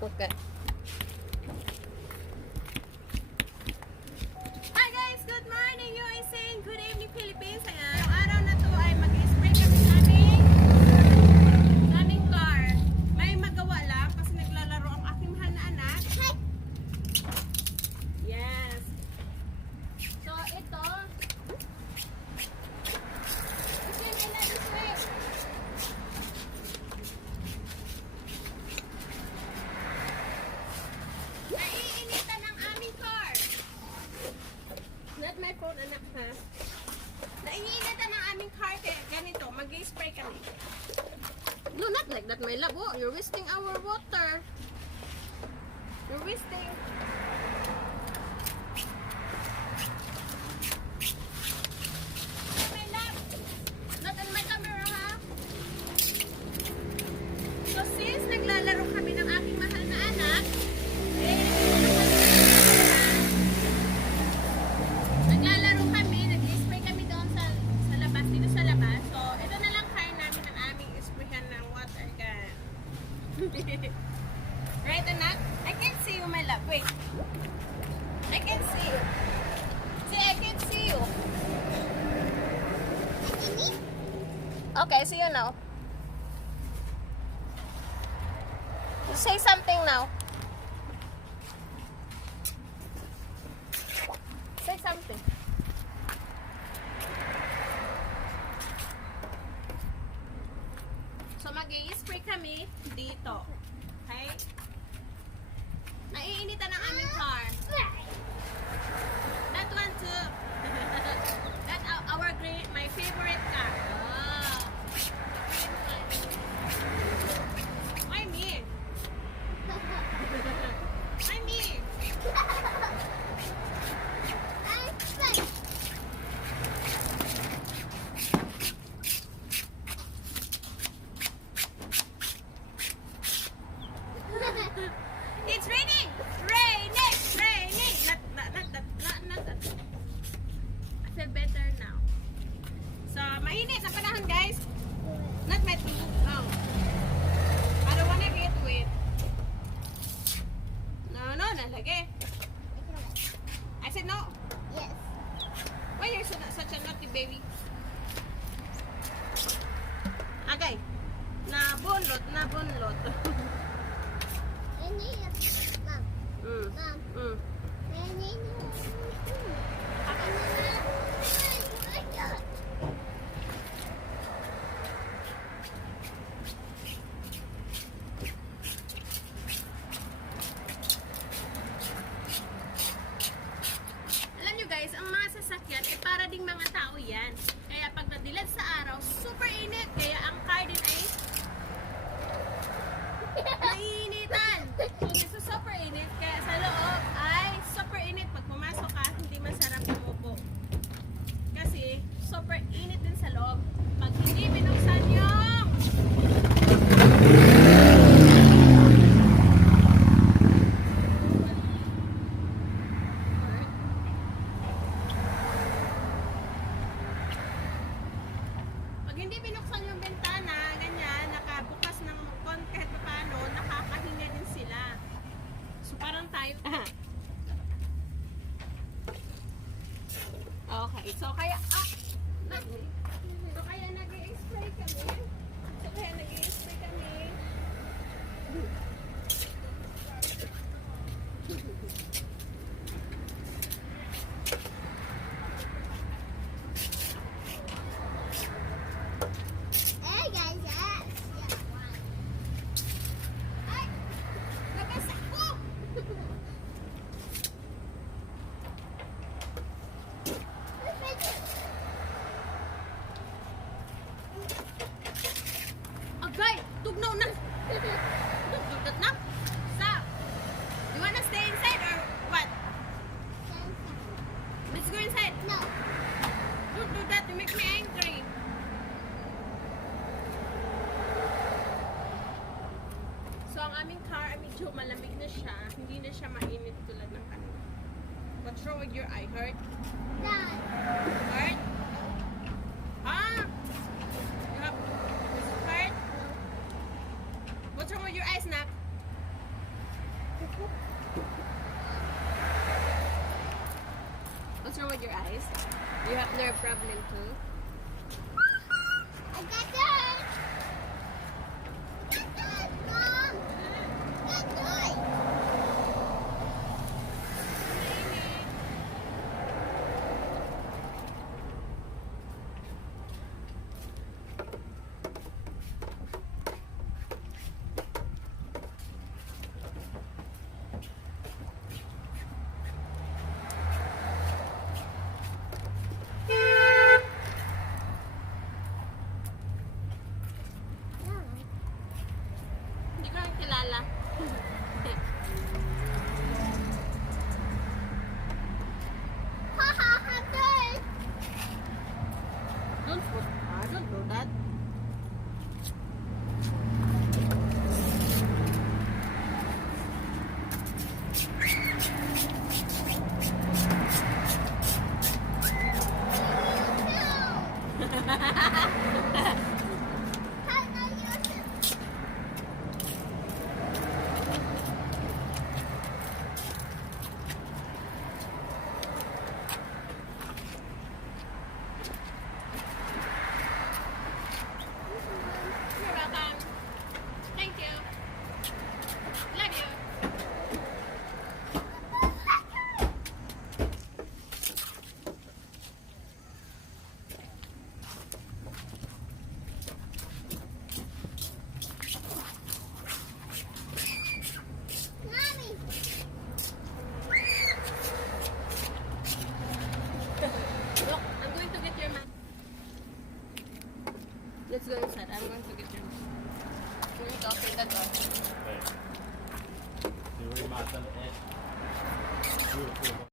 Okay. Hi guys! Good morning USA! Good evening Philippines! Ayan, yung araw na to ay mag-spray kami sa aming car. May magawa lang kasi naglalaro ang aking mahal na anak. Yes! So ito, this way. Naiinitan ang aming car. Not my phone, anak, ha? Naiinitan ang aming car. Kaya ganito, mag-spray kami. No, not like that, my love. Oh, you're wasting our water. You're wasting. My love. Not on my camera, ha? So, since naglalaro kami ng aking mahal na anak, naglalaro kami, nag-spray kami doon sa labas, dito sa labas. So, ito na lang kaya namin ang aming sprayan ng water gun. Right, anak? I can see you, my love. Wait. I can see you. See, I can see you. Okay, see you now. Say something now. Say something. So mag-i-spray kami dito. Okay? Naiinitan ang aming car. That one too. That's our great, my favorite car. Oh. Why me? Why me? It's raining! Raining! Raining! Not that. I feel better now. So, mainit ang panahon, guys. Not my oh. I don't wanna get wet. No, nalagay. I said no. Yes. Why you're such a naughty baby? Agay. Nabunlot. Mom. Mom. Alam nyo guys, ang mga sasakyan ay para ding mga tao yan. Kaya pag nadilad sa araw, super init. Kaya ang car din ay naiinitan. So super init. Kaya sa loob ay super init. Pag pumasok ka, hindi masarap umupo. Kasi super init din sa loob. Pag hindi binuksan yung bintana, ganyan, nakabukas ng kahit paano, nakakahinga din sila. So parang tayo. Okay, so kaya nag-i-spray kami. Ay! Nabasa ko! Agay! Tugnaw na! Tugnaw na! Stop! You wanna stay inside or what? Let's go inside! No. Don't do that, you make me angry. So ang aming car ay medyo malamig na siya. Hindi na siya mainit tulad ng kanina. What's wrong with your eye? Hurt? Dad. Hurt? Ah! You have... Is it hurt? What's wrong with your eyes, Nak? with your eyes. You have nerve problem too. I got dirt. Got dirt, Mom. Got dirt. Hindi ko lang kilala. Haha, got dirt. Don't do that. How do I use it? You're welcome. Thank you. Love you. Mommy. Look, I'm going to get your mat. Let's go inside. I'm going to get your mat. You need to open the door. Hey. Di ba yung mata na eh? Beautiful.